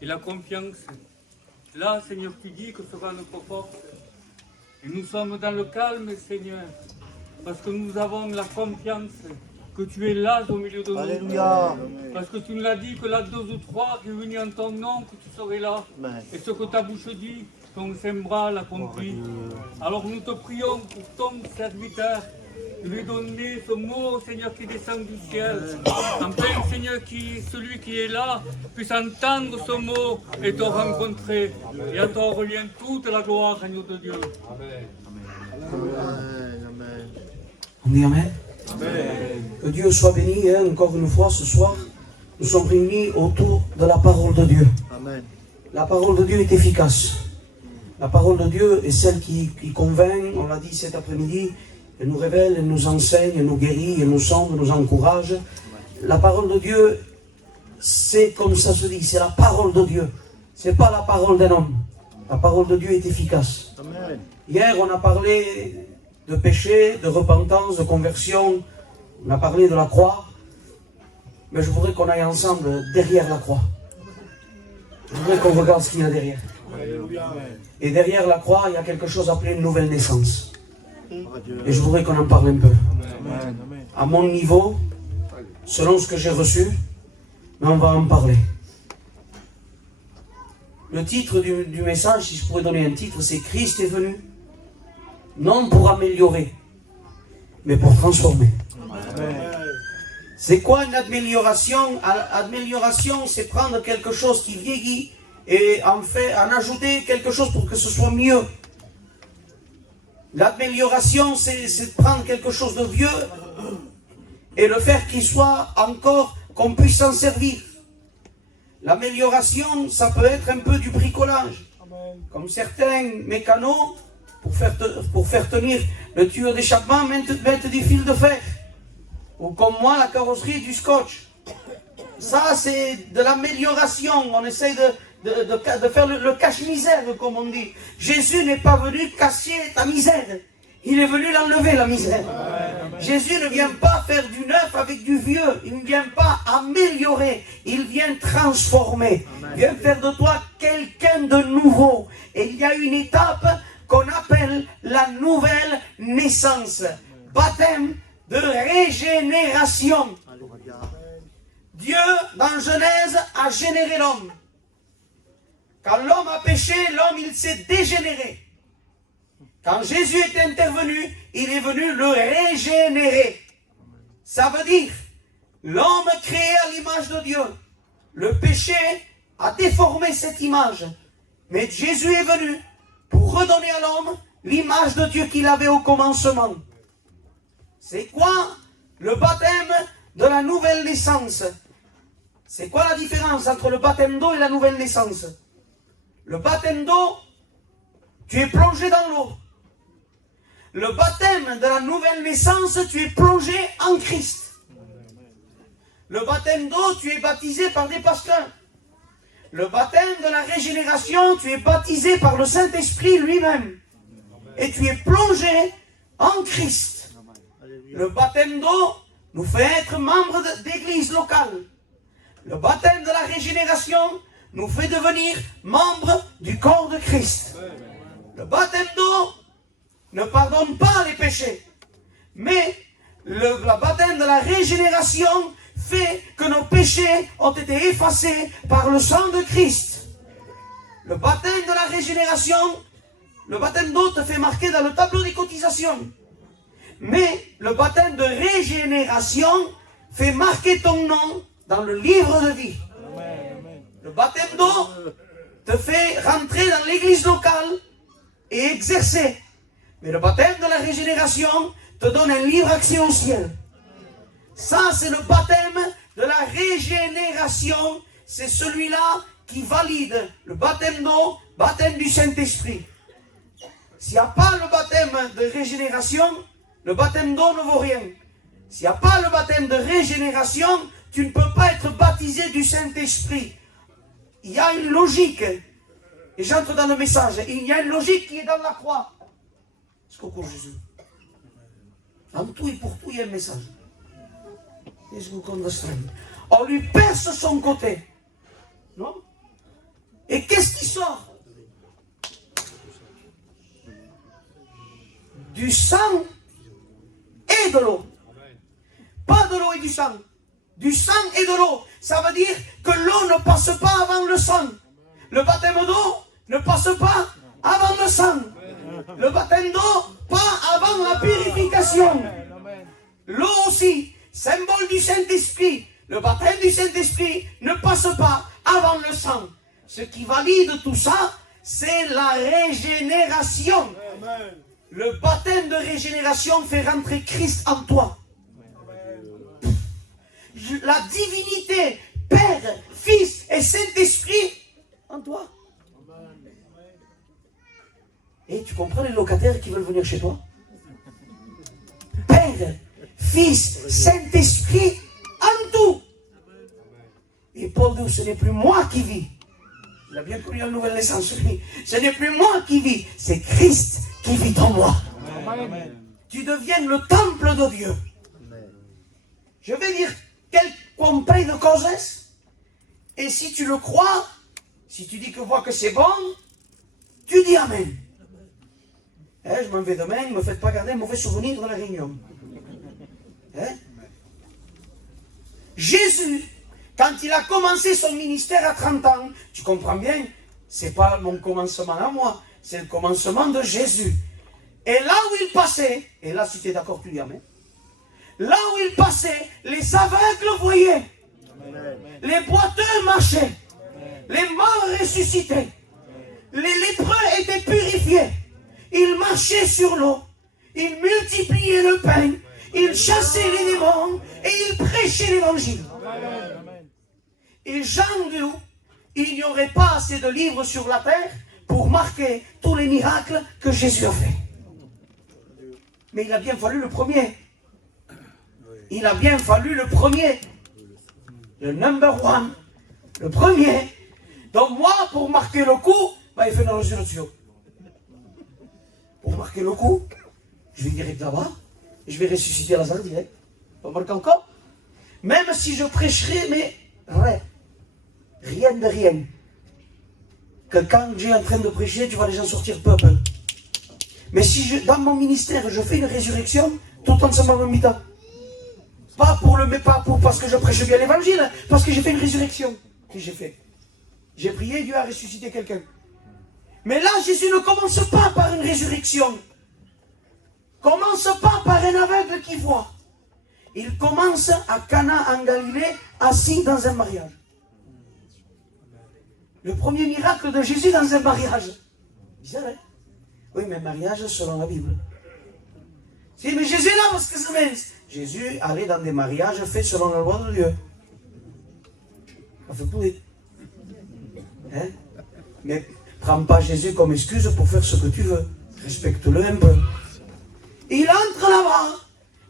et la confiance. Là, Seigneur, tu dis que sera notre force. Et nous sommes dans le calme, Seigneur, parce que nous avons la confiance que tu es là au milieu de nous. Alléluia. Parce que tu nous l'as dit que là, 2 ou 3 réunis en ton nom, que tu serais là. Amen. Et ce que ta bouche dit, ton saint bras l'accomplit. Alors nous te prions pour ton serviteur, de lui donner ce mot, Seigneur, qui descend du ciel. Enfin, Seigneur, celui qui est là, puisse entendre ce mot et te rencontrer. Et à toi revient toute la gloire, agneau de Dieu. Amen. Amen. On dit Amen. Amen. Que Dieu soit béni, hein, encore une fois ce soir. Nous sommes réunis autour de la parole de Dieu. Amen. La parole de Dieu est efficace. La parole de Dieu est celle qui convainc, on l'a dit cet après-midi. Elle nous révèle, elle nous enseigne, elle nous guérit, elle nous sonde, elle nous encourage. La parole de Dieu, c'est comme ça se dit, c'est la parole de Dieu. C'est pas la parole d'un homme. La parole de Dieu est efficace. Amen. Hier, on a parlé de péché, de repentance, de conversion. On a parlé de la croix. Mais je voudrais qu'on aille ensemble derrière la croix. Je voudrais qu'on regarde ce qu'il y a derrière. Et derrière la croix, il y a quelque chose appelé une nouvelle naissance. Et je voudrais qu'on en parle un peu. Amen. À mon niveau, selon ce que j'ai reçu, mais on va en parler. Le titre du message, si je pourrais donner un titre, c'est « Christ est venu, non pour améliorer, mais pour transformer ». C'est quoi une amélioration? Amélioration, c'est prendre quelque chose qui vieillit et en ajouter quelque chose pour que ce soit mieux. L'amélioration, c'est prendre quelque chose de vieux et le faire qu'il soit encore, qu'on puisse s'en servir. L'amélioration, ça peut être un peu du bricolage. Comme certains mécanos, pour faire tenir le tuyau d'échappement, mettent du fil de fer. Ou comme moi, la carrosserie du scotch. Ça, c'est de l'amélioration. On essaye de faire le cache-misère, comme on dit. Jésus n'est pas venu cacher ta misère. Il est venu l'enlever, la misère. Jésus ne vient pas faire du neuf avec du vieux. Il ne vient pas améliorer. Il vient transformer. Il vient faire de toi quelqu'un de nouveau. Et il y a une étape qu'on appelle la nouvelle naissance. Baptême de régénération. Dieu, dans Genèse, a généré l'homme. Quand l'homme a péché, l'homme, il s'est dégénéré. Quand Jésus est intervenu, il est venu le régénérer. Ça veut dire, l'homme créé à l'image de Dieu. Le péché a déformé cette image. Mais Jésus est venu pour redonner à l'homme l'image de Dieu qu'il avait au commencement. C'est quoi le baptême de la nouvelle naissance? C'est quoi la différence entre le baptême d'eau et la nouvelle naissance? Le baptême d'eau, tu es plongé dans l'eau. Le baptême de la nouvelle naissance, tu es plongé en Christ. Le baptême d'eau, tu es baptisé par des pasteurs. Le baptême de la régénération, tu es baptisé par le Saint-Esprit lui-même. Et tu es plongé en Christ. Le baptême d'eau nous fait être membres d'église locale. Le baptême de la régénération nous fait devenir membres du corps de Christ. Le baptême d'eau ne pardonne pas les péchés. Mais le baptême de la régénération fait que nos péchés ont été effacés par le sang de Christ. Le baptême de la régénération, le baptême d'eau te fait marquer dans le tableau des cotisations. Mais le baptême de régénération fait marquer ton nom dans le livre de vie. Le baptême d'eau te fait rentrer dans l'église locale et exercer. Mais le baptême de la régénération te donne un libre accès au ciel. Ça, c'est le baptême de la régénération. C'est celui-là qui valide le baptême d'eau, baptême du Saint-Esprit. S'il n'y a pas le baptême de régénération, le baptême d'eau ne vaut rien. S'il n'y a pas le baptême de régénération, tu ne peux pas être baptisé du Saint-Esprit. Il y a une logique. Et j'entre dans le message. Il y a une logique qui est dans la croix. C'est qu'au cours Jésus. En tout et pour tout, il y a un message. On lui perce son côté. Non? sang et de l'eau. Pas de l'eau et du sang. Du sang et de l'eau. Ça veut dire que l'eau ne passe pas avant le sang. Le baptême d'eau ne passe pas avant le sang. Le baptême d'eau, pas avant la purification. L'eau aussi, symbole du Saint-Esprit. Le baptême du Saint-Esprit ne passe pas avant le sang. Ce qui valide tout ça, c'est la régénération. Le baptême de régénération fait rentrer Christ en toi. La divinité, Père, Fils et Saint-Esprit en toi. Et tu comprends les locataires qui veulent venir chez toi? Père, Fils, Saint-Esprit en tout. Et Paul dit, ce n'est plus moi qui vis. Il a bien connu la nouvelle naissance, lui. Ce n'est plus moi qui vis, c'est Christ qui vit en moi. Amen. Tu deviens le temple de Dieu. Amen. Je vais dire qu'on paye de causes. Et si tu le crois, si tu dis que c'est bon, tu dis Amen. Je m'en vais demain, ne me faites pas garder un mauvais souvenir de la réunion. Jésus, quand il a commencé son ministère à 30 ans, tu comprends bien, c'est pas mon commencement à moi, c'est le commencement de Jésus. Et là où il passait, et là si tu es d'accord, tu dis Amen. Là où il passait, les aveugles voyaient, les boiteux marchaient, les morts ressuscitaient, les lépreux étaient purifiés, ils marchaient sur l'eau, ils multipliaient le pain, ils chassaient les démons et ils prêchaient l'évangile. Et Jean dit, il n'y aurait pas assez de livres sur la terre pour marquer tous les miracles que Jésus a fait. Mais il a bien fallu le premier. Il a bien fallu le premier. Le number one. Le premier. Donc moi, pour marquer le coup, il fait une résurrection. Pour marquer le coup, je vais direct là-bas, et je vais ressusciter Lazare direct. Pas marquer encore. Même si je prêcherai, mais rien de rien. Que quand j'ai en train de prêcher, tu vois les gens sortir peu à peu. Mais si dans mon ministère, je fais une résurrection, tout ensemble en même temps. Pas parce que je prêche bien l'évangile, parce que j'ai fait une résurrection. Que j'ai fait. J'ai prié, Dieu a ressuscité quelqu'un. Mais là, Jésus ne commence pas par une résurrection. Commence pas par un aveugle qui voit. Il commence à Cana en Galilée, assis dans un mariage. Le premier miracle de Jésus dans un mariage. Bizarre, hein? Oui, mais mariage selon la Bible. Si, mais Jésus là, parce que Jésus allait dans des mariages faits selon la loi de Dieu. Ça fait tout vite. Hein? Mais prends pas Jésus comme excuse pour faire ce que tu veux. Respecte-le un peu. Il entre là-bas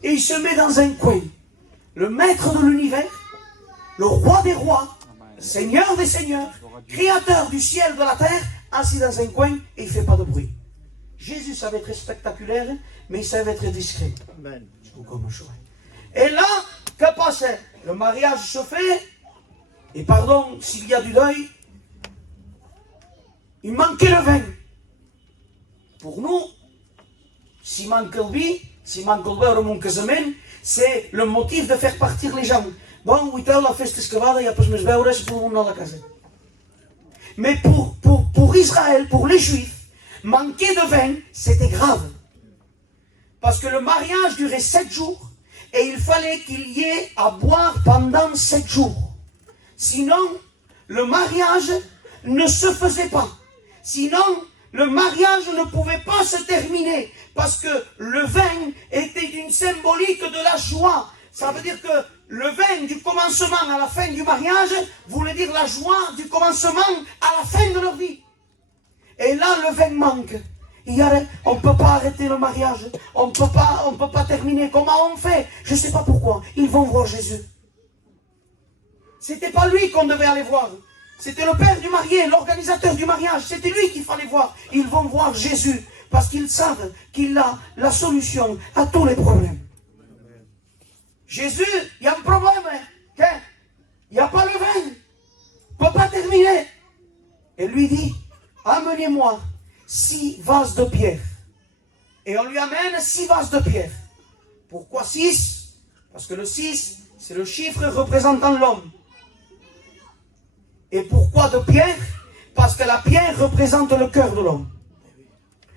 et il se met dans un coin. Le maître de l'univers, le roi des rois, Seigneur des seigneurs, créateur du ciel et de la terre, assis dans un coin et il ne fait pas de bruit. Jésus savait être spectaculaire, mais il savait être discret. Amen. Et là, que passe? Le mariage se fait, et pardon, s'il y a du deuil, il manquait le vin. Pour nous, s'il manque le vin, s'il manque le vin au mon casament, c'est le motif de faire partir les gens. Bon, uiteu, la festa és acabada, ja pots més veure, si podem anar a la casa. Mais pour Israël, pour les Juifs, manquer de vin, c'était grave. Parce que le mariage durait 7 jours, et il fallait qu'il y ait à boire pendant 7 jours. Sinon, le mariage ne se faisait pas. Sinon, le mariage ne pouvait pas se terminer, parce que le vin était une symbolique de la joie. Ça veut dire que le vin du commencement à la fin du mariage voulait dire la joie du commencement à la fin de leur vie. Et là, le vin manque. On ne peut pas arrêter le mariage. On ne peut pas terminer. Comment on fait? Je ne sais pas pourquoi. Ils vont voir Jésus. C'était pas lui qu'on devait aller voir. C'était le père du marié, l'organisateur du mariage. C'était lui qu'il fallait voir. Ils vont voir Jésus parce qu'ils savent qu'il a la solution à tous les problèmes. Jésus, il y a un problème. Il n'y a pas le vin. On ne peut pas terminer. Et lui dit, amenez-moi 6 vases de pierre Et on lui amène 6 vases de pierre. Pourquoi 6? Parce que le 6, c'est le chiffre représentant l'homme. Et pourquoi de pierre? Parce que la pierre représente le cœur de l'homme.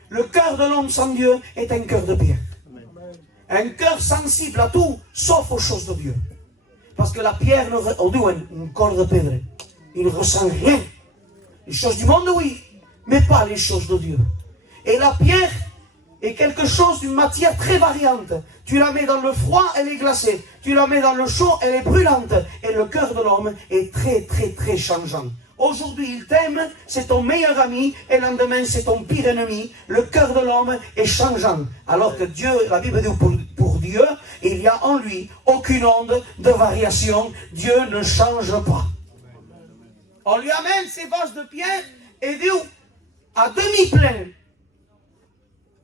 Le cœur de l'homme sans Dieu est un cœur de pierre. Un cœur sensible à tout, sauf aux choses de Dieu. Parce que la pierre, un corps de pedre, il ne ressent rien. Les choses du monde, oui, mais pas les choses de Dieu. Et la pierre est quelque chose d'une matière très variante. Tu la mets dans le froid, elle est glacée. Tu la mets dans le chaud, elle est brûlante. Et le cœur de l'homme est très, très, très changeant. Aujourd'hui, il t'aime, c'est ton meilleur ami, et le lendemain, c'est ton pire ennemi. Le cœur de l'homme est changeant. Alors que Dieu, la Bible dit pour Dieu, il y a en lui aucune onde de variation. Dieu ne change pas. On lui amène ces vases de pierre et dit à demi-plein.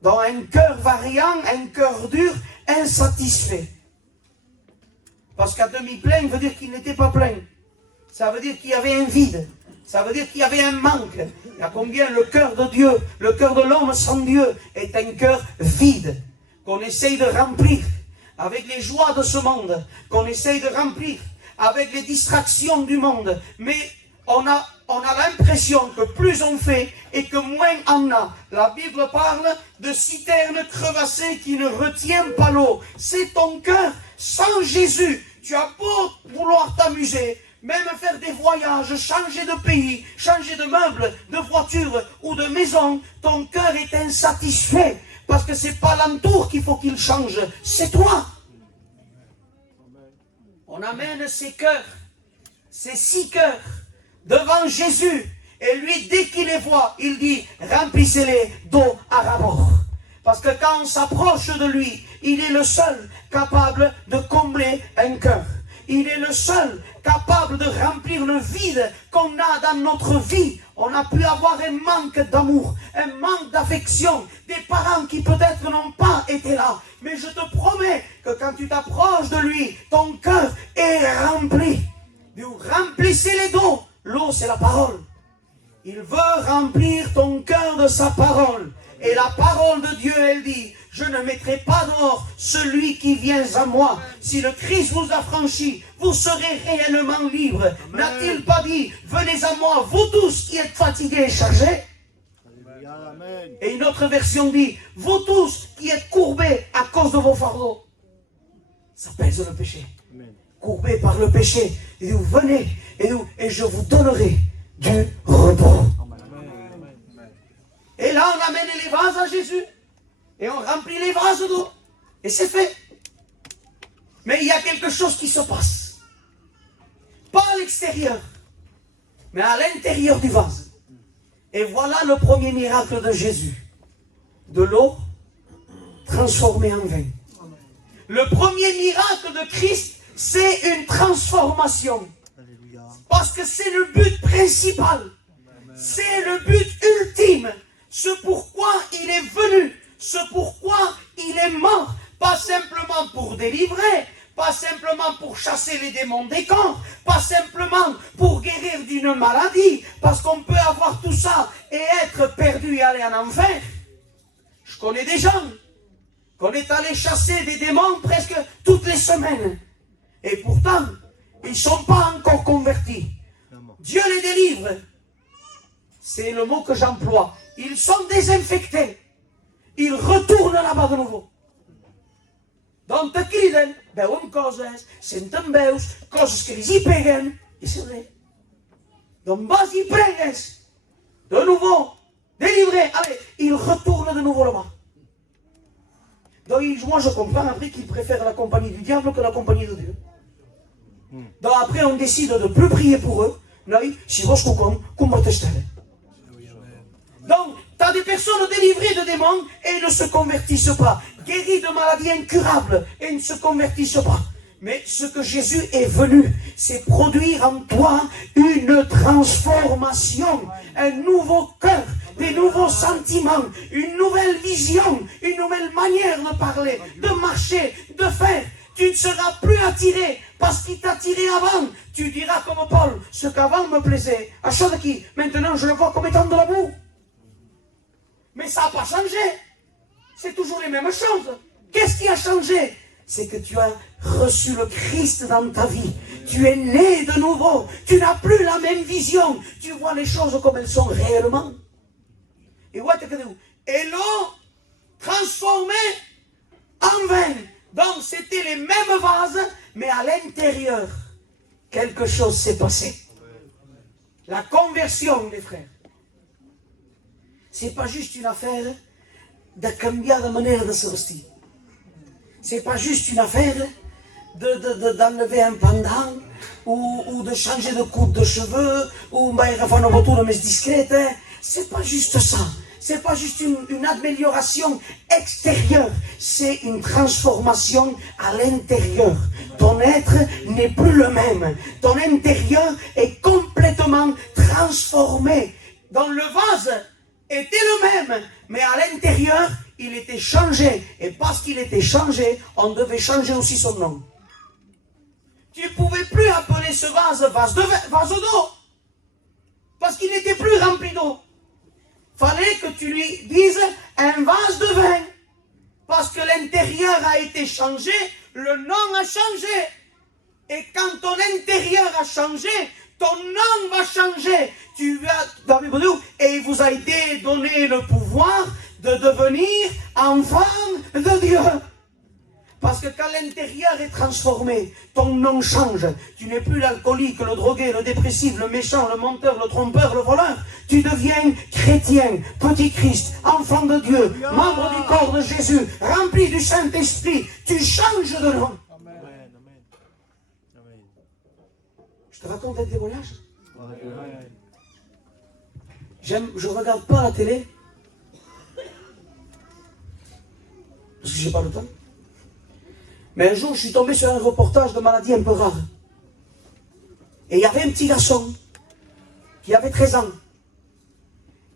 Dans un cœur variant, un cœur dur, insatisfait. Parce qu'à demi-plein veut dire qu'il n'était pas plein. Ça veut dire qu'il y avait un vide. Ça veut dire qu'il y avait un manque. Il y a combien le cœur de Dieu, le cœur de l'homme sans Dieu est un cœur vide, qu'on essaye de remplir avec les joies de ce monde, qu'on essaye de remplir avec les distractions du monde. Mais on a l'impression que plus on fait et que moins on a. La Bible parle de citernes crevassées qui ne retiennent pas l'eau. C'est ton cœur sans Jésus. Tu as beau vouloir t'amuser, même faire des voyages, changer de pays, changer de meubles, de voitures ou de maison, ton cœur est insatisfait. Parce que c'est pas l'entour qu'il faut qu'il change, c'est toi. On amène ces cœurs, ces 6 cœurs, devant Jésus. Et lui, dès qu'il les voit, il dit, remplissez-les d'eau à rabord. Parce que quand on s'approche de lui, il est le seul capable de combler un cœur. Il est le seul capable de remplir le vide qu'on a dans notre vie. On a pu avoir un manque d'amour, un manque d'affection, des parents qui peut-être n'ont pas été là. Mais je te promets que quand tu t'approches de lui, ton cœur est rempli. Vous remplissez-les d'eau. L'eau, c'est la parole. Il veut remplir ton cœur de sa parole. Et la parole de Dieu, elle dit, je ne mettrai pas dehors celui qui vient à moi. Si le Christ vous a franchi, vous serez réellement libre. N'a-t-il pas dit, venez à moi, vous tous qui êtes fatigués et chargés? Amen. Et une autre version dit, vous tous qui êtes courbés à cause de vos fardeaux. Ça pèse le péché. Amen. Courbés par le péché. Et vous venez et je vous donnerai du repos. Et là, on amène les vases à Jésus. Et on remplit les vases d'eau. Et c'est fait. Mais il y a quelque chose qui se passe. Pas à l'extérieur, mais à l'intérieur du vase. Et voilà le premier miracle de Jésus. De l'eau transformée en vin. Le premier miracle de Christ, c'est une transformation. Alléluia. Parce que c'est le but principal. C'est le but ultime. Ce pourquoi il est venu. Ce pourquoi il est mort. Pas simplement pour délivrer. Pas simplement pour chasser les démons des corps. Pas simplement pour guérir d'une maladie. Parce qu'on peut avoir tout ça et être perdu et aller en enfer. Je connais des gens qu'on est allé chasser des démons presque toutes les semaines. Et pourtant, ils ne sont pas encore convertis. Dieu les délivre. C'est le mot que j'emploie. Ils sont désinfectés. Ils retournent là-bas de nouveau. Donc te criden, veuen coses, senten veus, coses que els hi peguen, i c'est vrai. Donc vas y pregues, de nouveau, délivré, allez, ils retournent de nouveau là-bas. Donc moi je comprends après qu'ils préfèrent la compagnie du diable que la compagnie de Dieu. Donc après on décide de ne plus prier pour eux. Si vos combattez-le. Donc, tu as des personnes délivrées de démons et ne se convertissent pas. Guéries de maladies incurables et ne se convertissent pas. Mais ce que Jésus est venu, c'est produire en toi une transformation, un nouveau cœur, des nouveaux sentiments, une nouvelle vision, une nouvelle manière de parler, de marcher, de faire. Tu ne seras plus attiré parce qu'il t'a attiré avant. Tu diras comme Paul, ce qu'avant me plaisait, à chose qui, maintenant je le vois comme étant de la boue. Mais ça n'a pas changé. C'est toujours les mêmes choses. Qu'est-ce qui a changé? C'est que tu as reçu le Christ dans ta vie. Tu es né de nouveau. Tu n'as plus la même vision. Tu vois les choses comme elles sont réellement. Et l'ont transformé en vin. Donc c'était les mêmes vases, mais à l'intérieur, quelque chose s'est passé. La conversion, les frères. C'est pas juste une affaire de cambiar de manière de se vestir. C'est pas juste une affaire d'enlever un pendant ou de changer de coupe de cheveux ou faire une voiture mais discrète. C'est pas juste ça. C'est pas juste une amélioration extérieure. C'est une transformation à l'intérieur. Ton être n'est plus le même. Ton intérieur est complètement transformé. Dans le vase était le même, mais à l'intérieur, il était changé. Et parce qu'il était changé, on devait changer aussi son nom. Tu ne pouvais plus appeler ce vase d'eau. Parce qu'il n'était plus rempli d'eau. Fallait que tu lui dises un vase de vin. Parce que l'intérieur a été changé, le nom a changé. Et quand ton intérieur a changé, ton nom va changer. Et il vous a été donné le pouvoir de devenir enfant de Dieu. Parce que quand l'intérieur est transformé, ton nom change. Tu n'es plus l'alcoolique, le drogué, le dépressif, le méchant, le menteur, le trompeur, le voleur. Tu deviens chrétien, petit Christ, enfant de Dieu, membre du corps de Jésus, rempli du Saint-Esprit. Tu changes de nom. Amen. Amen. Je te raconte un témoignage. Amen. Je ne regarde pas la télé. Parce que je n'ai pas le temps. Mais un jour, je suis tombé sur un reportage de maladie un peu rare. Et il y avait un petit garçon qui avait 13 ans.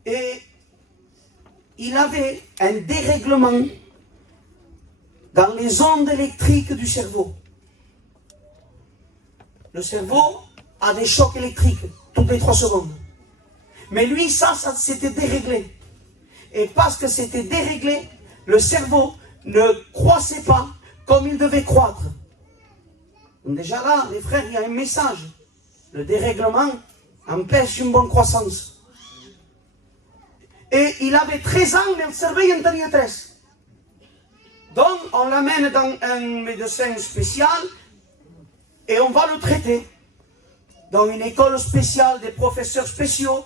Et il avait un dérèglement dans les ondes électriques du cerveau. Le cerveau a des chocs électriques toutes les 3 secondes. Mais lui, ça s'était déréglé. Et parce que c'était déréglé, le cerveau ne croissait pas comme il devait croître. Donc déjà là, les frères, il y a un message. Le dérèglement empêche une bonne croissance. Et il avait 13 ans, mais le cerveau il en tenait 13. Donc on l'amène dans un médecin spécial et on va le traiter. Dans une école spéciale, des professeurs spéciaux,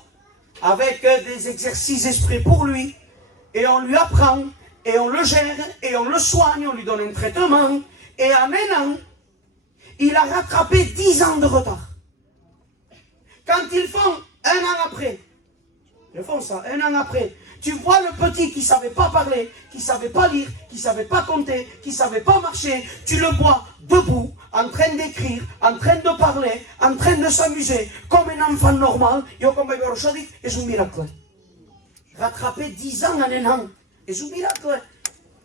avec des exercices esprits pour lui. Et on lui apprend. Et on le gère, et on le soigne, on lui donne un traitement. Et en un an, il a rattrapé 10 ans de retard. Quand ils font un an après, ils font ça, un an après, tu vois le petit qui ne savait pas parler, qui ne savait pas lire, qui ne savait pas compter, qui ne savait pas marcher, tu le vois debout, en train d'écrire, en train de parler, en train de s'amuser, comme un enfant normal, et c'est un miracle. Rattraper 10 ans en un an. Et c'est un miracle.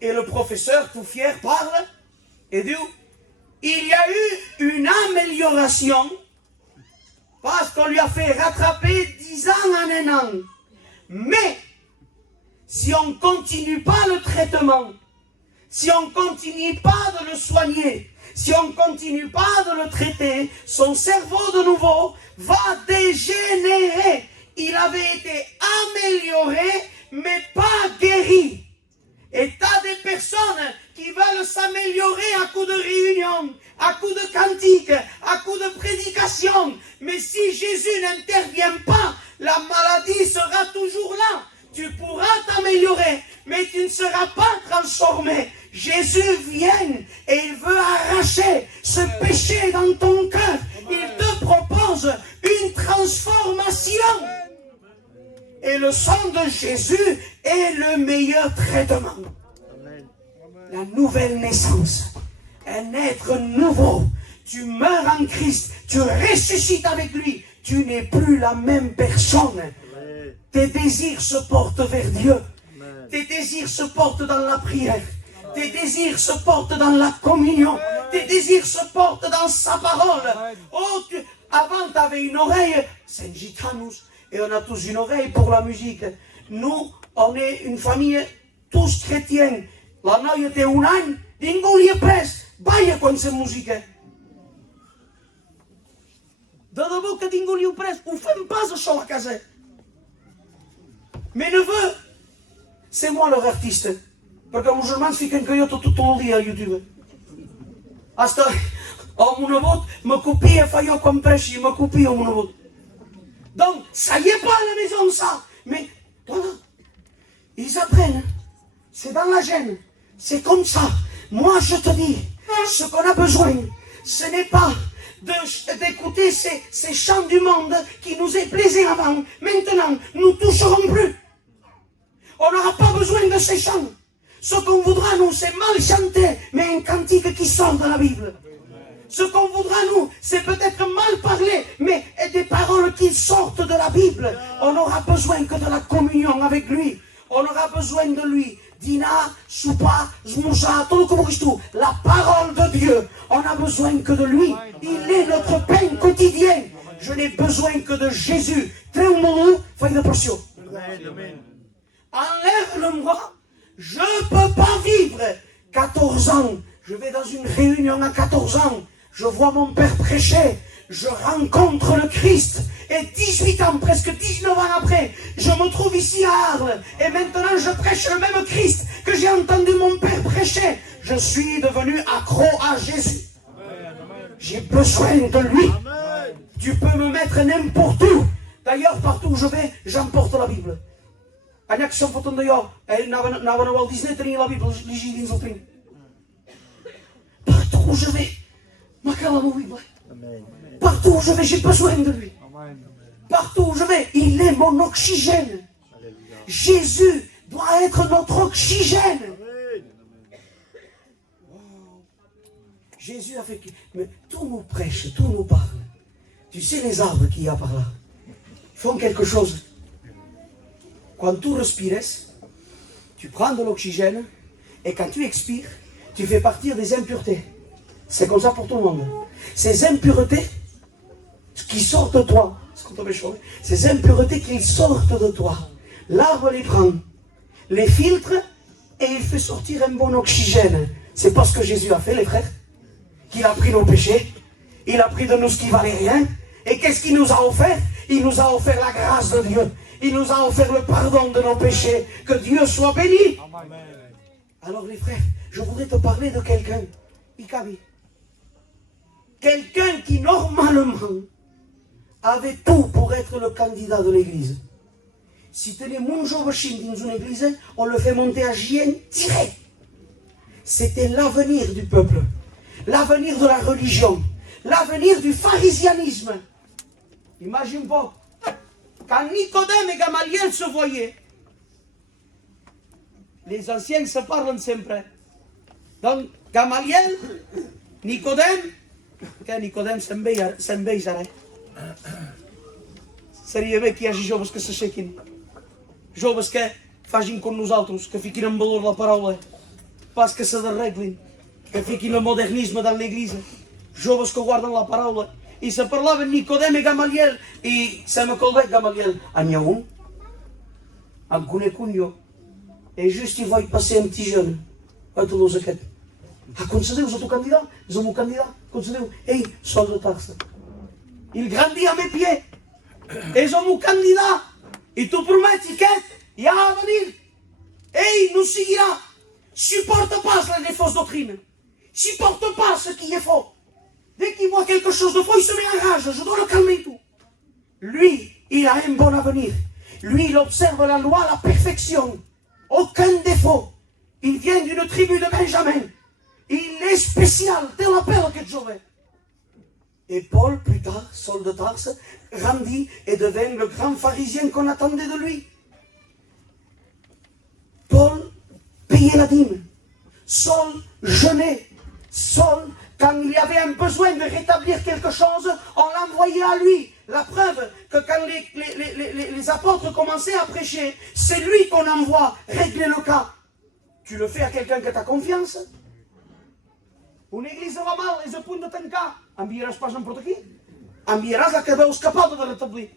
Et le professeur, tout fier, parle et dit, il y a eu une amélioration parce qu'on lui a fait rattraper 10 ans en un an. Mais, si on ne continue pas le traitement, si on ne continue pas de le soigner, si on ne continue pas de le traiter, son cerveau de nouveau va dégénérer. Il avait été amélioré, mais pas guéri. Et tu as des personnes qui veulent s'améliorer à coup de réunion, à coup de cantique, à coup de prédication. Mais si Jésus n'intervient pas, la maladie sera toujours là. Tu pourras t'améliorer, mais tu ne seras pas transformé. Jésus vient et il veut arracher ce péché dans ton cœur. Il te propose une transformation. Et le sang de Jésus est le meilleur traitement. La nouvelle naissance. Un être nouveau. Tu meurs en Christ. Tu ressuscites avec lui. Tu n'es plus la même personne. Tes désirs se portent vers Dieu. Tes désirs se portent dans la prière. Tes désirs se portent dans la communion. Tes désirs se portent dans sa parole. Oh, avant tu avais une oreille. C'est gitanus. Et on a tous une oreille pour la musique. Nous, on est une famille tous chrétiens, la noia té un any, ningú li ha pres, balla quan se música. De debò que ningú li ha pres, ho fem pas això a casa. Mes neveux, c'est moi leur artiste. Perquè els germans fiquen que jo tot el dia a YouTube. Hasta, mon nebot me copia, fa jo quan preixi, me copia mon nebot. Donc, ça y est pas à la maison, ça. Mais, voilà, ils apprennent. C'est dans la gêne. C'est comme ça. Moi, je te dis, ce qu'on a besoin, ce n'est pas d'écouter ces chants du monde qui nous est plaisé avant. Maintenant, nous ne toucherons plus. On n'aura pas besoin de ces chants. Ce qu'on voudra, nous, c'est mal chanter, mais un cantique qui sort de la Bible. Ce qu'on voudra, nous, c'est peut-être mal parler, mais des paroles qui sortent de la Bible. On n'aura besoin que de la communion avec lui. On aura besoin de lui. Dina, soupa, zmouza, tout le Christou. La parole de Dieu. On n'a besoin que de lui. Il est notre pain quotidien. Je n'ai besoin que de Jésus. Treu-moi, fais de pression. Enlève-le-moi. Je ne peux pas vivre 14 ans. Je vais dans une réunion à 14 ans. Je vois mon père prêcher. Je rencontre le Christ. Et 18 ans, presque 19 ans après, je me trouve ici à Arles. Et maintenant, je prêche le même Christ que j'ai entendu mon père prêcher. Je suis devenu accro à Jésus. J'ai besoin de lui. Tu peux me mettre n'importe où. D'ailleurs, partout où je vais, j'emporte la Bible. En ik zo'n foto jou, nou we Walt Disney tenia la Bíblia llegida dins el tren. Partout où je vais, m'acclame la Bible. Partout où je vais, j'ai besoin de lui. Partout où je vais, il est mon oxygène. Jésus doit être notre oxygène. Jésus a fait que... Mais tout nous prêche, tout nous parle. Tu sais les arbres qu'il y a par là font quelque chose. Quand tu respires, tu prends de l'oxygène et quand tu expires, tu fais partir des impuretés. C'est comme ça pour tout le monde. Ces impuretés qui sortent de toi, ces impuretés qui sortent de toi, l'arbre les prend, les filtre et il fait sortir un bon oxygène. C'est pas ce que Jésus a fait, les frères. Qu'il a pris nos péchés, il a pris de nous ce qui valait rien. Et qu'est-ce qu'il nous a offert? Il nous a offert la grâce de Dieu. Il nous a offert le pardon de nos péchés. Que Dieu soit béni. Amen. Alors les frères, je voudrais te parler de quelqu'un. Ikabi. Quelqu'un qui normalement avait tout pour être le candidat de l'église. Si tenim un jove així dins une église, on le fait monter à Gien direct. C'était l'avenir du peuple. L'avenir de la religion. L'avenir du pharisianisme. Imagine pas. Quand Nicodème et Gamaliel se voyaient, les anciens se parlent sempre. Donc, Gamaliel, Nicodème, que Nicodème s'enveja. Seria bé que hi hagi joves que s'aixequin. Joves que facin com nosaltres, que fiquin en valor la paraula, pas que se desreglin, que fiquin el modernisme dans l'église. Joves que guarden la paraula. I se parlaven Nicodème i Gamaliel, i se m'acolvet Gamaliel. En hi ha un, em conec un jo, i just hi vaig passer un petit jeune, a Toulouse aquest. Ah, com se diu, és el teu candidat? És el meu candidat? Com se diu? Ei, sol de taxa. Il grandit à mes pieds. És el meu candidat. I tu promets aquest, ja va venir. Ei, no seguirà. Supporte pas les fausses doctrines. Supporte pas ce qui est faux. Dès qu'il voit quelque chose de faux, il se met en rage. Je dois le calmer tout. Lui, il a un bon avenir. Lui, il observe la loi à la perfection. Aucun défaut. Il vient d'une tribu de Benjamin. Il est spécial. Tel appel que Jovet. Et Paul, plus tard, Saul de Tarse, grandit et devint le grand pharisien qu'on attendait de lui. Paul payait la dîme. Saul jeûnait. Saul, quand il y avait un besoin de rétablir quelque chose, on l'envoyait à lui. La preuve que quand les apôtres commençaient à prêcher, c'est lui qu'on envoie régler le cas. Tu le fais à quelqu'un que tu as confiance. Una église va mal, és a punt de tancar. Enviaràs pas en aquí? Enviaràs la que veus capable de rétablir.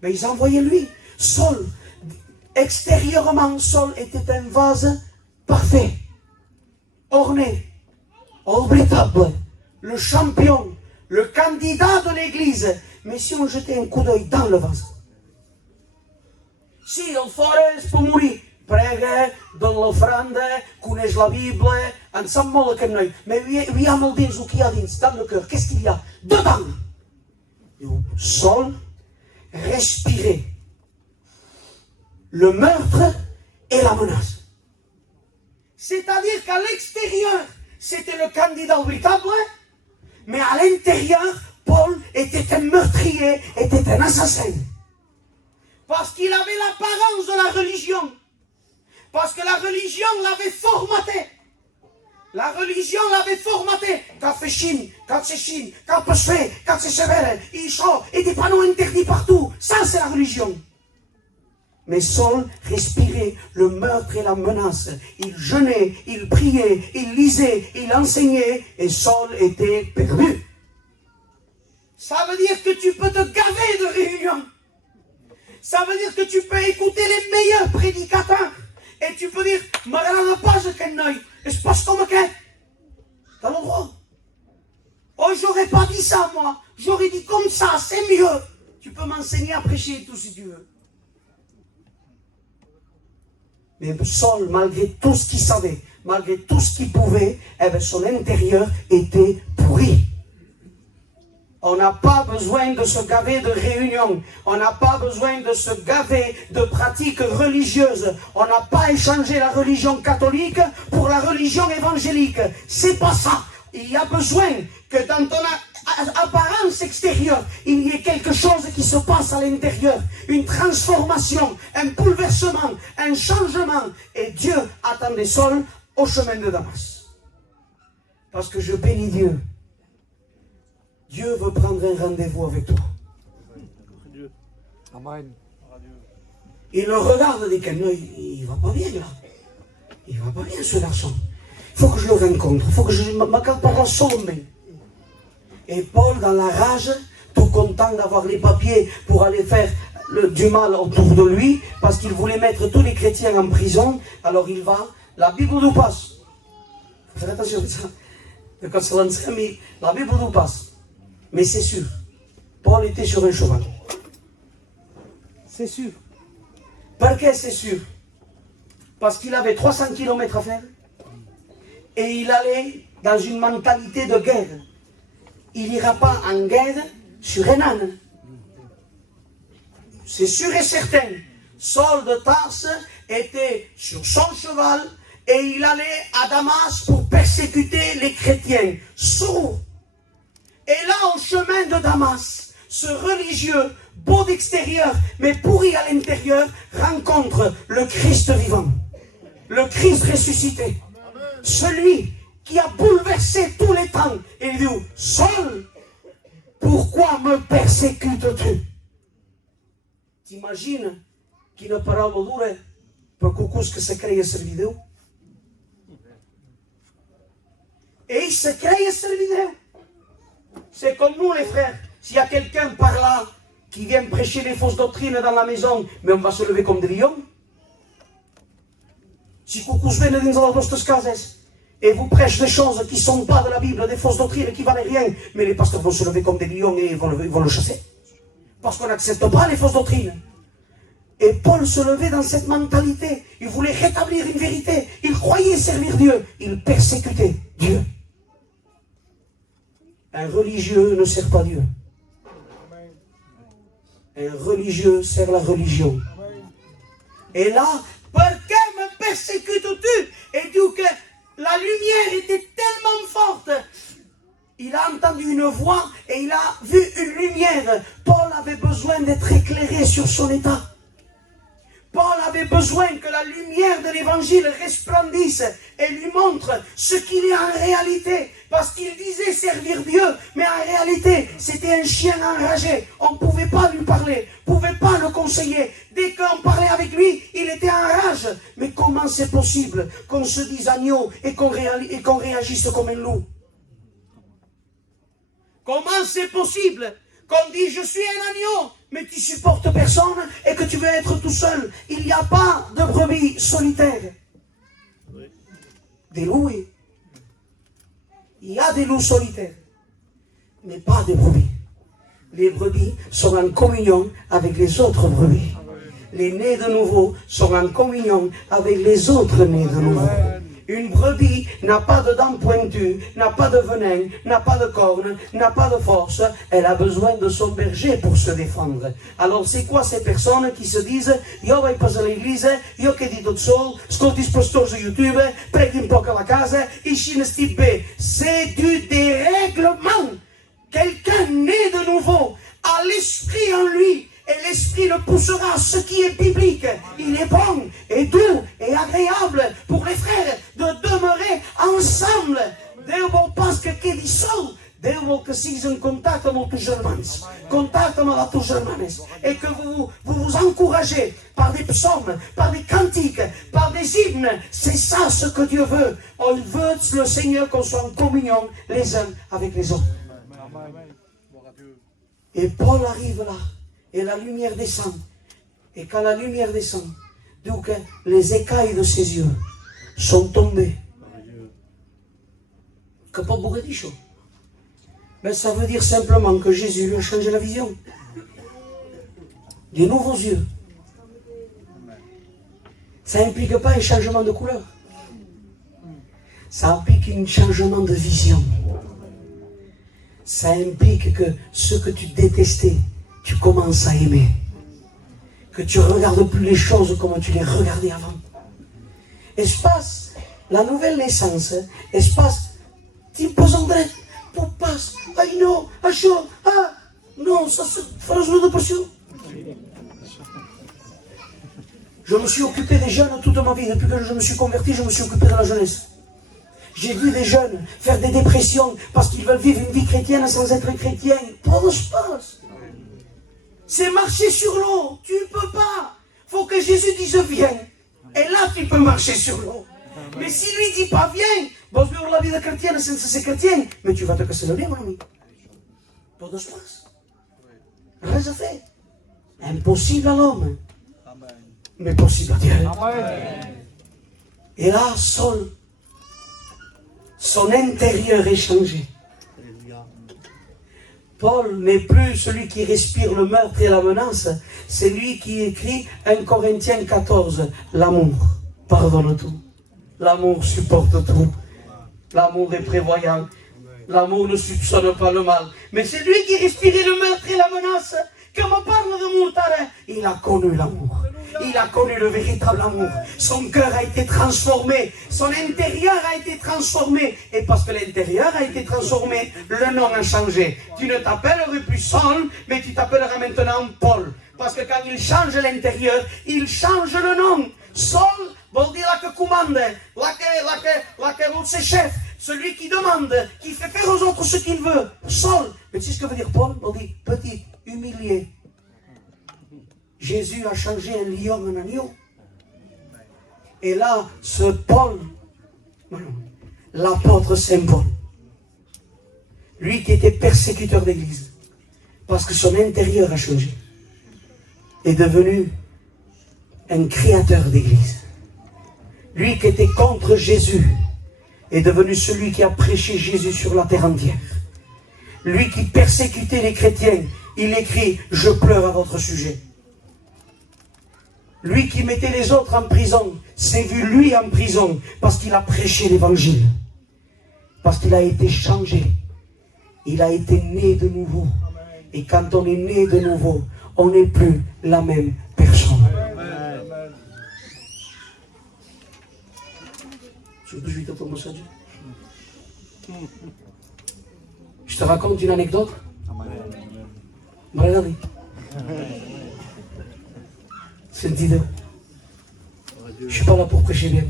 Mais ils envoyaient lui. Saul, extérieurement, Saul était un vase parfait, orné, redoutable, le champion, le candidat de l'église. Mais si on jetait un coup d'œil dans le vase, si el fores per morir, prega, don l'ofranda, coneix la Bible, en sap molt aquest noi, mais lui ha molt dins el que hi ha dins, dans le cœur. Qu'est-ce qu'il y a dedans? Diu, sol, respirer le meurtre et la menace. C'est-à-dire qu'à l'extérieur, c'était le candidat véritable, mais à l'intérieur, Paul était un meurtrier, était un assassin. Parce qu'il avait l'apparence de la religion. Parce que la religion l'avait formaté. La religion l'avait formaté. Quand c'est Chine, quand c'est Chine, quand c'est fait, quand c'est sévère, il sort, et des panneaux interdits partout. Ça, c'est la religion. Mais Saul respirait le meurtre et la menace. Il jeûnait, il priait, il lisait, il enseignait, et Saul était perdu. Ça veut dire que tu peux te gaver de réunions. Ça veut dire que tu peux écouter les meilleurs prédicateurs. Et tu peux dire, m'agrada pas ce qu'un œil. Et je passe comme qu'un. T'as le droit. Oh, j'aurais pas dit ça, moi. J'aurais dit comme ça, c'est mieux. Tu peux m'enseigner à prêcher et tout si tu veux. Mais Saul, malgré tout ce qu'il savait, malgré tout ce qu'il pouvait, eh bien, son intérieur était pourri. On n'a pas besoin de se gaver de réunions. On n'a pas besoin de se gaver de pratiques religieuses. On n'a pas échangé la religion catholique pour la religion évangélique. C'est pas ça. Il y a besoin que dans ton apparence extérieure, il y ait quelque chose qui se passe à l'intérieur. Une transformation, un bouleversement, un changement. Et Dieu attendait Saul au chemin de Damas. Parce que je bénis Dieu. Dieu veut prendre un rendez-vous avec toi. Amen. Il le regarde et dit qu'il va pas bien là. Il va pas bien ce garçon. Il faut que je le rencontre. Il faut que je m'accapare son main. Et Paul, dans la rage, tout content d'avoir les papiers pour aller faire du mal autour de lui, parce qu'il voulait mettre tous les chrétiens en prison, alors il va, la Bible nous passe. Faites attention à ça. La Bible nous passe. Mais c'est sûr, Paul était sur un cheval. C'est sûr. Pourquoi c'est sûr? Parce qu'il avait 300 km à faire et il allait dans une mentalité de guerre. Il n'ira pas en guerre sur un âne. C'est sûr et certain. Saul de Tarse était sur son cheval et il allait à Damas pour persécuter les chrétiens. Sourd. Et là, au chemin de Damas, ce religieux, beau d'extérieur, mais pourri à l'intérieur, rencontre le Christ vivant, le Christ ressuscité, celui qui a bouleversé tous les temps. Et il dit, Saul, pourquoi me persécutes-tu? T'imagines quina paraula dura per cucús que se creia servir Déu? Et il se creia servir Déu. C'est comme nous les frères. S'il y a quelqu'un par là qui vient prêcher les fausses doctrines dans la maison, mais on va se lever comme des lions. Si cucús venen dins de les vostres cases et vous prêchez des choses qui ne sont pas de la Bible, des fausses doctrines qui ne valent rien, mais les pasteurs vont se lever comme des lions et ils vont le chasser. Parce qu'on n'accepte pas les fausses doctrines. Et Paul se levait dans cette mentalité. Il voulait rétablir une vérité. Il croyait servir Dieu. Il persécutait Dieu. Un religieux ne sert pas Dieu. Un religieux sert la religion. Et là, pourquoi me persécutes-tu? Et dit que la lumière était tellement forte. Il a entendu une voix et il a vu une lumière. Paul avait besoin d'être éclairé sur son état. Paul avait besoin que la lumière de l'évangile resplendisse et lui montre ce qu'il est en réalité. Parce qu'il disait servir Dieu, mais en réalité, c'était un chien enragé. On ne pouvait pas lui parler, on ne pouvait pas le conseiller. Dès qu'on parlait avec lui, il était en rage. Mais comment c'est possible qu'on se dise agneau et qu'on réagisse comme un loup? Comment c'est possible qu'on dise je suis un agneau, mais tu supportes personne et que tu veux être tout seul? Il n'y a pas de brebis solitaire. des loups, oui. Il y a des loups solitaires, mais pas des brebis. Les brebis sont en communion avec les autres brebis. Les nés de nouveau sont en communion avec les autres nés de nouveau. Une brebis n'a pas de dents pointues, n'a pas de venin, n'a pas de cornes, n'a pas de force. Elle a besoin de son berger pour se défendre. Alors c'est quoi ces personnes qui se disent « Io vai pas all'église, io che di tutto ascolti il pastor su YouTube, preghi un po' alla casa, ici ne sti be ». C'est du dérèglement. Quelqu'un né de nouveau a l'esprit en lui. Et l'esprit le poussera à ce qui est biblique. Il est bon et doux et agréable pour les frères de demeurer ensemble. Devo pas que quedi sol. Devo que sigues en contact avec tus germans. Contact avec tus germanes. Et que vous encouragez par des psaumes, par des cantiques, par des hymnes. C'est ça ce que Dieu veut. On veut, le Seigneur, qu'on soit en communion les uns avec les autres. Et Paul arrive là. Et la lumière descend. Et quand la lumière descend, donc les écailles de ses yeux sont tombées. Que pas beaucoup de choses. Mais ça veut dire simplement que Jésus lui a changé la vision. Des nouveaux yeux. Ça n'implique pas un changement de couleur. Ça implique un changement de vision. Ça implique que ce que tu détestais, tu commences à aimer. Que tu ne regardes plus les choses comme tu les regardais avant. Espace, la nouvelle naissance, espace, tu poses en droit, pour passe, aïe non, ah chaud, ah, non, ça c'est franchement de passion. Je me suis occupé des jeunes toute ma vie. Depuis que je me suis converti, je me suis occupé de la jeunesse. J'ai vu des jeunes faire des dépressions parce qu'ils veulent vivre une vie chrétienne sans être chrétiens. Pas d'espace. C'est marcher sur l'eau. Tu ne peux pas. Il faut que Jésus dise viens. Et là, tu peux marcher sur l'eau. Mais s'il lui dit pas viens, vas vivre la vie de chrétienne sans ser chrétien, mais tu vas te casser le nez, mon ami. Pas d'espace. Rien à faire. Impossible à l'homme, mais possible à Dieu. Et là, son intérieur est changé. Paul n'est plus celui qui respire le meurtre et la menace, c'est lui qui écrit 1 Corinthiens 14, l'amour pardonne tout, l'amour supporte tout, l'amour est prévoyant, l'amour ne soupçonne pas le mal. Mais c'est lui qui respirait le meurtre et la menace. Quand on parle de Mourtare, il a connu l'amour. Il a connu le véritable amour. Son cœur a été transformé. Son intérieur a été transformé. Et parce que l'intérieur a été transformé, le nom a changé. Tu ne t'appelleras plus Saul, mais tu t'appelleras maintenant Paul. Parce que quand il change l'intérieur, il change le nom. Saul veut dire la que commande, la que veut ses chefs. Celui qui demande, qui fait faire aux autres ce qu'il veut. Saul. Mais tu sais ce que veut dire Paul? On dit petit, humilié. Jésus a changé un lion en agneau. Et là, ce Paul, l'apôtre Saint Paul, lui qui était persécuteur d'église, parce que son intérieur a changé, est devenu un créateur d'église. Lui qui était contre Jésus, est devenu celui qui a prêché Jésus sur la terre entière. Lui qui persécutait les chrétiens, il écrit « Je pleure à votre sujet ». Lui qui mettait les autres en prison, s'est vu lui en prison parce qu'il a prêché l'évangile. Parce qu'il a été changé. Il a été né de nouveau. Et quand on est né de nouveau, on n'est plus la même personne. Je te raconte une anecdote. Regardez. Sentez-le. Je ne suis pas là pour prêcher bien.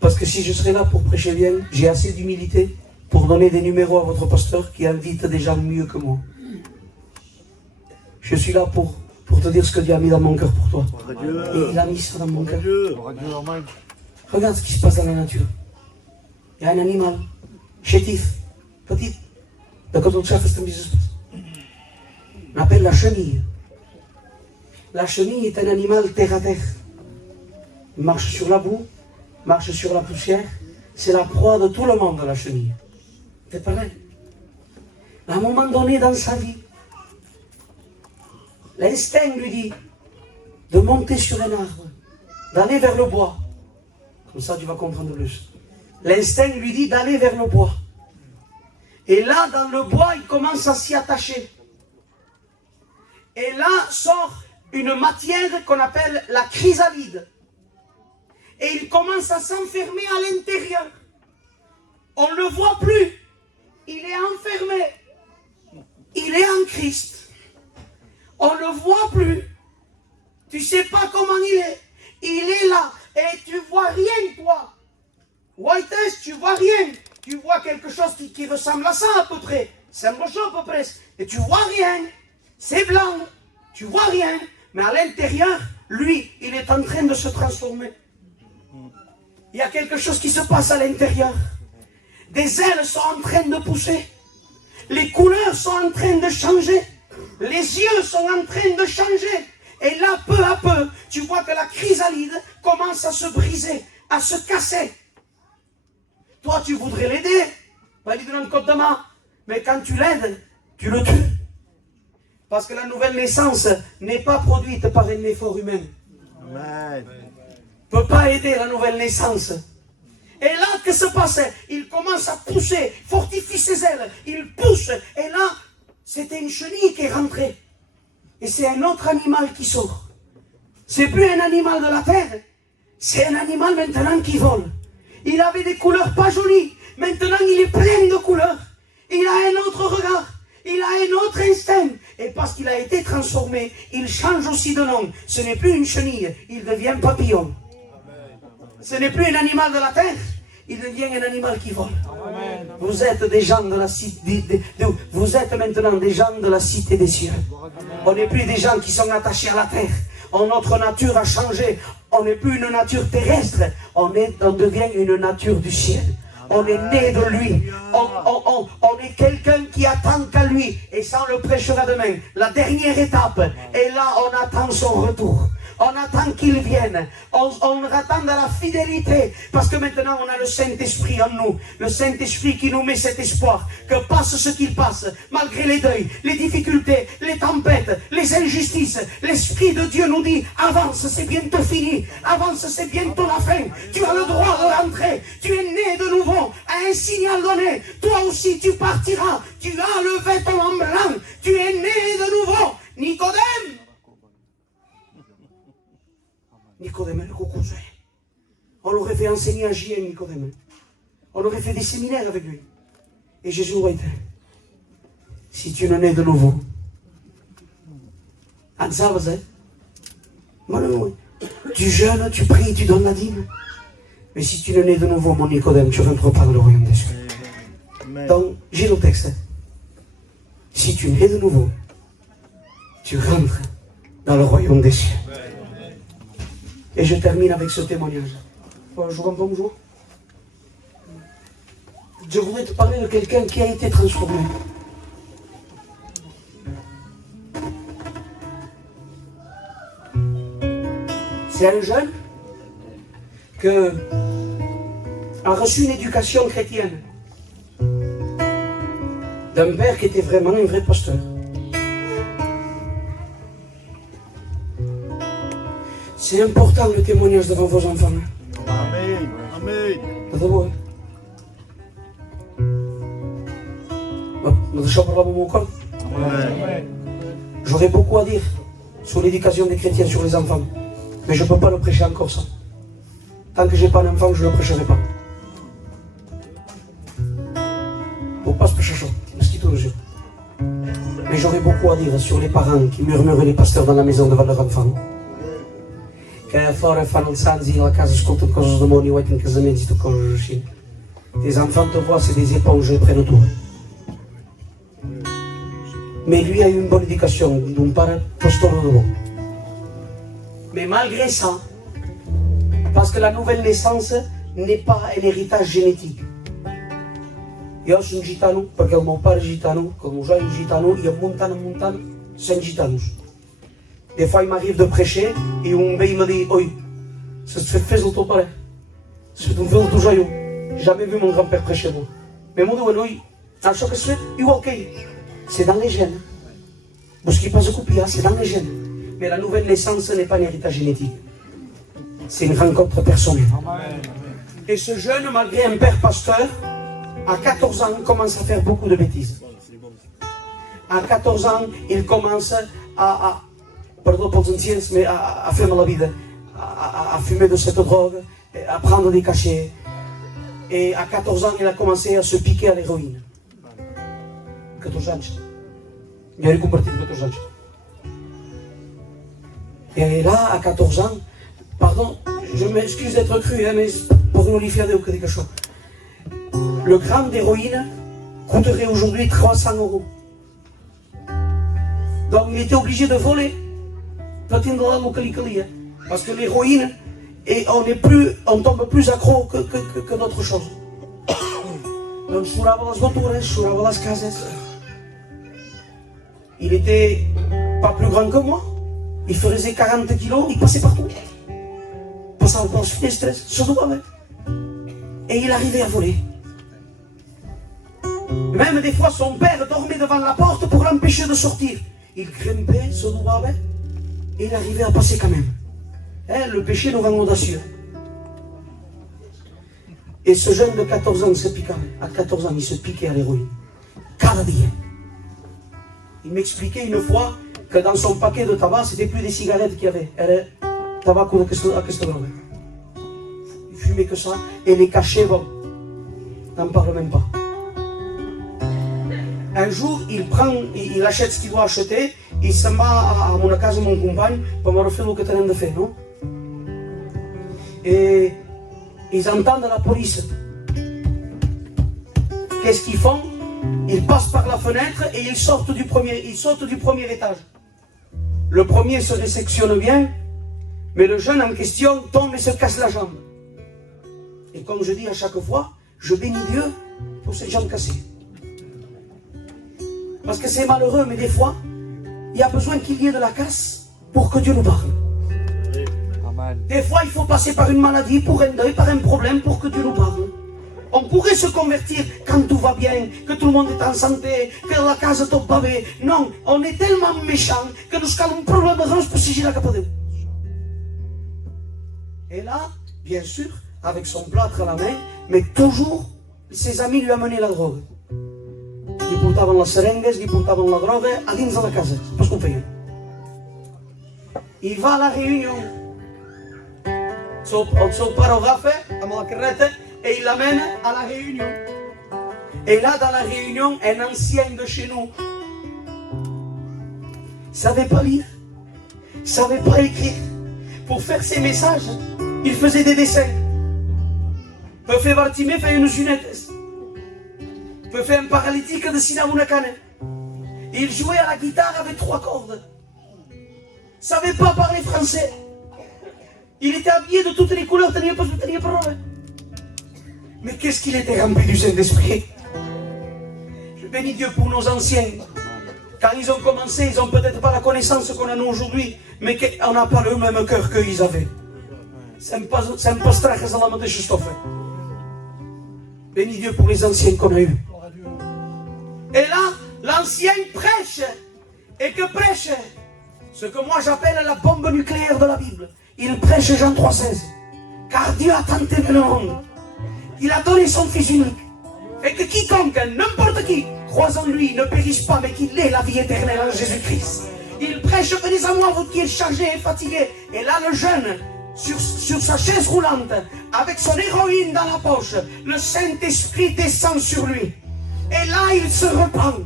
Parce que si je serais là pour prêcher bien, j'ai assez d'humilité pour donner des numéros à votre pasteur qui invite des gens mieux que moi. Je suis là pour te dire ce que Dieu a mis dans mon cœur pour toi. Et il a mis ça dans mon cœur. Regarde ce qui se passe dans la nature. Il y a un animal, chétif, petit. De quand on cherche, on appelle la chenille. La chenille est un animal terre à terre. Il marche sur la boue, marche sur la poussière, c'est la proie de tout le monde, la chenille. C'est pareil. À un moment donné dans sa vie, l'instinct lui dit de monter sur un arbre, d'aller vers le bois. Comme ça, tu vas comprendre plus. L'instinct lui dit d'aller vers le bois. Et là, dans le bois, il commence à s'y attacher. Et là sort une matière qu'on appelle la chrysalide. Et il commence à s'enfermer à l'intérieur. On ne le voit plus. Il est enfermé. Il est en Christ. On ne le voit plus. Tu ne sais pas comment il est. Il est là. Et tu ne vois rien, toi. Whitehead, tu ne vois rien. Tu vois quelque chose qui ressemble à ça à peu près. C'est un rochon à peu près. Et tu ne vois rien. C'est blanc. Tu ne vois rien. Mais à l'intérieur, lui, il est en train de se transformer. Il y a quelque chose qui se passe à l'intérieur. Des ailes sont en train de pousser. Les couleurs sont en train de changer. Les yeux sont en train de changer. Et là, peu à peu, tu vois que la chrysalide commence à se briser, à se casser. Toi, tu voudrais l'aider. Mais quand tu l'aides, tu le tues. Parce que la nouvelle naissance n'est pas produite par un effort humain. Amen. Ne peut pas aider la nouvelle naissance. Et là, qu'est-ce qui se passe? Il commence à pousser, fortifie ses ailes, il pousse. Et là, c'était une chenille qui est rentrée. Et c'est un autre animal qui sort. C'est plus un animal de la terre. C'est un animal maintenant qui vole. Il avait des couleurs pas jolies. Maintenant, il est plein de couleurs. Il a un autre regard. Il a un autre instinct. Et parce qu'il a été transformé, il change aussi de nom. Ce n'est plus une chenille, il devient papillon. Ce n'est plus un animal de la terre, il devient un animal qui vole. Amen. Vous êtes des gens de la cité, vous êtes maintenant des gens de la cité des cieux. On n'est plus des gens qui sont attachés à la terre. Notre nature a changé. On n'est plus une nature terrestre. On devient une nature du ciel. On est né de lui. On est quelqu'un qui attend qu'à lui. Et ça, on le prêchera demain. La dernière étape. Et là, on attend son retour. On attend qu'il vienne. On attend de la fidélité. Parce que maintenant, on a le Saint-Esprit en nous. Le Saint-Esprit qui nous met cet espoir. Que passe ce qu'il passe. Malgré les deuils, les difficultés, les tempêtes, les injustices. L'Esprit de Dieu nous dit, avance, c'est bientôt fini. Avance, c'est bientôt la fin. Tu as le droit de rentrer. Tu es né de nouveau. À un signal donné. Toi aussi, tu partiras. Tu as le vêtement blanc. Tu es né de nouveau. Nicodème. Nicodème, le cousin. On l'aurait fait enseigner à JN, Nicodème. On aurait fait des séminaires avec lui. Et Jésus aurait été. Si tu ne nais de nouveau. Tu jeûnes, tu pries, tu donnes la dîme. Mais si tu ne nais de nouveau, mon Nicodème, tu ne rentres pas dans le royaume des cieux. Donc, j'ai le texte. Si tu nais de nouveau, tu rentres dans le royaume des cieux. Et je termine avec ce témoignage. Bonjour. Je voudrais te parler de quelqu'un qui a été transformé. C'est un jeune qui a reçu une éducation chrétienne d'un père qui était vraiment un vrai pasteur. C'est important le témoignage devant vos enfants. Amen. Amen. C'est beau, hein? Amen. J'aurais beaucoup à dire sur l'éducation des chrétiens sur les enfants. Mais je ne peux pas le prêcher encore ça. Tant que je n'ai pas d'enfant, je ne le prêcherai pas. Faut pas se prêcher chaud. Mais j'aurais beaucoup à dire sur les parents qui murmurent les pasteurs dans la maison devant leurs enfants. Que fora fanno il sanzi la casa ascoltano cose demoni vai in casamenti tu cose così. Tes enfants te voient, c'est des éponges, ils prennent tout. Mais lui a eu une bonne éducation d'un père pasteur de bon. Mais malgré ça, parce que la nouvelle naissance n'est pas un héritage génétique. Io sono gitano perché il mio padre è gitano, quand mon joie est gitano, il y a montagne, 5 gitanos. Des fois, il m'arrive de prêcher et un veille me dit, oi, ça se fait le ton père. C'est un peu de joyau. J'ai jamais vu mon grand-père prêcher moi. Mais mon doigt, lui, dans chaque suite, il va ok. C'est dans les gènes. Parce qu'il passe coupia, c'est dans les gènes. Mais la nouvelle naissance, ce n'est pas un héritage génétique. C'est une rencontre personnelle. Et ce jeune, malgré un père pasteur, à 14 ans, commence à faire beaucoup de bêtises. À 14 ans, il commence pardon pour le sens, mais à faire la vie, à fumer de cette drogue, à prendre des cachets. Et à 14 ans, il a commencé à se piquer à l'héroïne. 14 ans. Il a reconverti de 14 ans. Et là, à 14 ans, pardon, je m'excuse d'être cru, hein, mais pour nous lui faire quelque chose. Le gramme d'héroïne coûterait aujourd'hui 300 €. Donc il était obligé de voler. Parce que l'héroïne, on tombe plus accro que d'autres choses. Donc chourava las voitures, chourava las casas. Il était pas plus grand que moi. Il faisait 40 kilos, il passait partout. Passava par les fenêtres, se douvait. Et il arrivait à voler. Même des fois, son père dormait devant la porte pour l'empêcher de sortir. Il grimpait, se douvait, et il arrivait à passer quand même. Le péché nous rend audacieux. Et ce jeune de 14 ans se piquait. À 14 ans, il se piquait à l'héroïne. Cada dia. Il m'expliquait une fois que dans son paquet de tabac, c'était plus des cigarettes qu'il y avait. Era tabac à cette drogue. Il fumait que ça. Et les cachets, bon, n'en parle même pas. Un jour, il achète ce qu'il doit acheter, il se met à mon casa, mon compagne, pour me refaire ce que tu as de faire, non? Et ils entendent la police. Qu'est-ce qu'ils font? Ils passent par la fenêtre et ils sautent du premier étage. Le premier se résectionne bien, mais le jeune en question tombe et se casse la jambe. Et comme je dis à chaque fois, je bénis Dieu pour ces jambes cassées. Parce que c'est malheureux, mais des fois, il y a besoin qu'il y ait de la casse pour que Dieu nous parle. Amen. Des fois, il faut passer par une maladie, pour un deuil, par un problème, pour que Dieu nous parle. On pourrait se convertir quand tout va bien, que tout le monde est en santé, que la case est top bavé. Non, on est tellement méchants que nous avons un problème de range pour s'y la capa de. Et là, bien sûr, avec son plâtre à la main, mais toujours, ses amis lui amenaient la drogue. Li portaven les seringues, li portaven la droga a dins de la casa. Saps com feien? I va a la reunió. El seu pare ho agafa amb la carreta et il l'amène à la réunion. Et là, dans la réunion, un ancien de chez nous ne savait pas lire, ne savait pas écrire. Pour faire ses messages, il faisait des dessins. Peut faire Bartimée, faire une lunette. Peut faire un paralytique de Sinamuna Kane. Il jouait à la guitare avec 3 cordes. Ne savait pas parler français. Il était habillé de toutes les couleurs, tenait pas parole. Mais qu'est-ce qu'il était rempli du Saint-Esprit. Je bénis Dieu pour nos anciens. Quand ils ont commencé, ils n'ont peut-être pas la connaissance qu'on a nous aujourd'hui, mais on n'a pas le même cœur qu'ils avaient. C'est pas strach à la mode de Christophe. Bénis Dieu pour les anciens qu'on a eus. Et là, l'ancien prêche. Et que prêche? Ce que moi j'appelle la bombe nucléaire de la Bible. Il prêche Jean 3,16. Car Dieu a tant aimé le monde. Il a donné son Fils unique. Et que quiconque, n'importe qui, croise en lui, ne périsse pas, mais qu'il ait la vie éternelle en Jésus-Christ. Il prêche, venez à moi, vous qui êtes chargés et fatigués. Et là, le jeune, sur sa chaise roulante, avec son héroïne dans la poche, le Saint-Esprit descend sur lui. Et là, il se repent.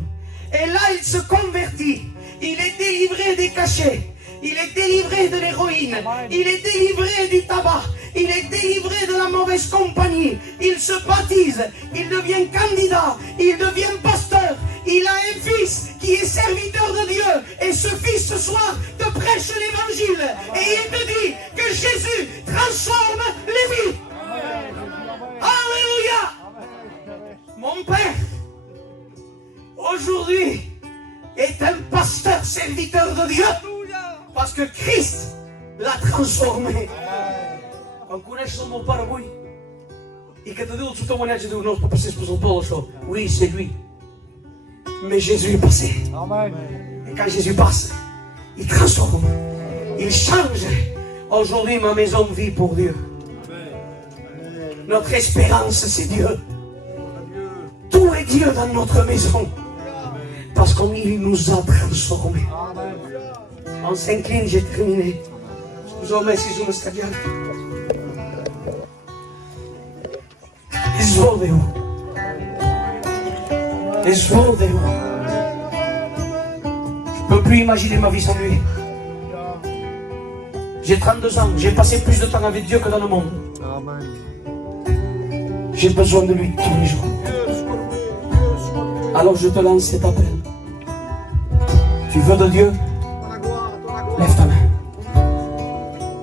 Et là, il se convertit. Il est délivré des cachets. Il est délivré de l'héroïne. Il est délivré du tabac. Il est délivré de la mauvaise compagnie. Il se baptise. Il devient candidat. Il devient pasteur. Il a un fils qui est serviteur de Dieu. Et ce fils, ce soir, te prêche l'évangile. Et il te dit que Jésus transforme les vies. Alléluia. Mon Père, aujourd'hui, est un pasteur serviteur de Dieu. Parce que Christ l'a transformé. On connaît son mon pare avui. Et que te digo su témoignage de unos papás esposos todos. Oui, c'est lui. Mais Jésus est passé. Et quand Jésus passe, il transforme, il change. Aujourd'hui, ma maison vit pour Dieu. Notre espérance, c'est Dieu. Tout est Dieu dans notre maison. Parce qu'il nous a transformés. On s'incline, j'ai terminé. Scusate se sono stagiato. Svolveo. Svolveo. Je ne peux plus imaginer ma vie sans lui. J'ai 32 ans, j'ai passé plus de temps avec Dieu que dans le monde. J'ai besoin de lui tous les jours. Alors je te lance cet appel. Tu veux de Dieu? Lève ta main.